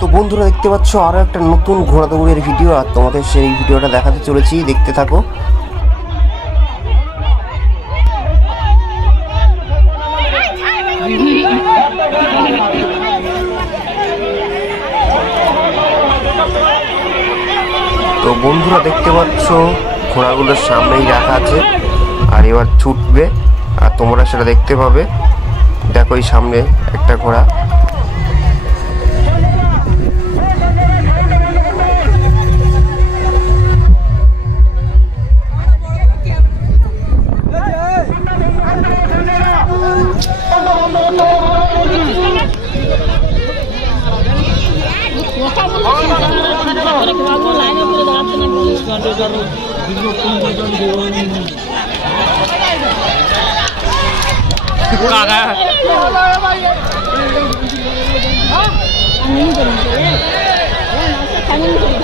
তো বন্ধুরা দেখতে পাচ্ছ আরো একটা নতুন ঘোড়া দৌড়ের ভিডিও, আর তোমাদের সেই ভিডিওটা দেখাতে চলেছি, দেখতে থাকো। তো বন্ধুরা দেখতে পাচ্ছ ঘোড়াগুলোর সামনেই রাখা আছে, আর এবার ছুটবে, আর তোমরা সেটা দেখতে পাবে। দেখো এই সামনে একটা ঘোড়া। Ini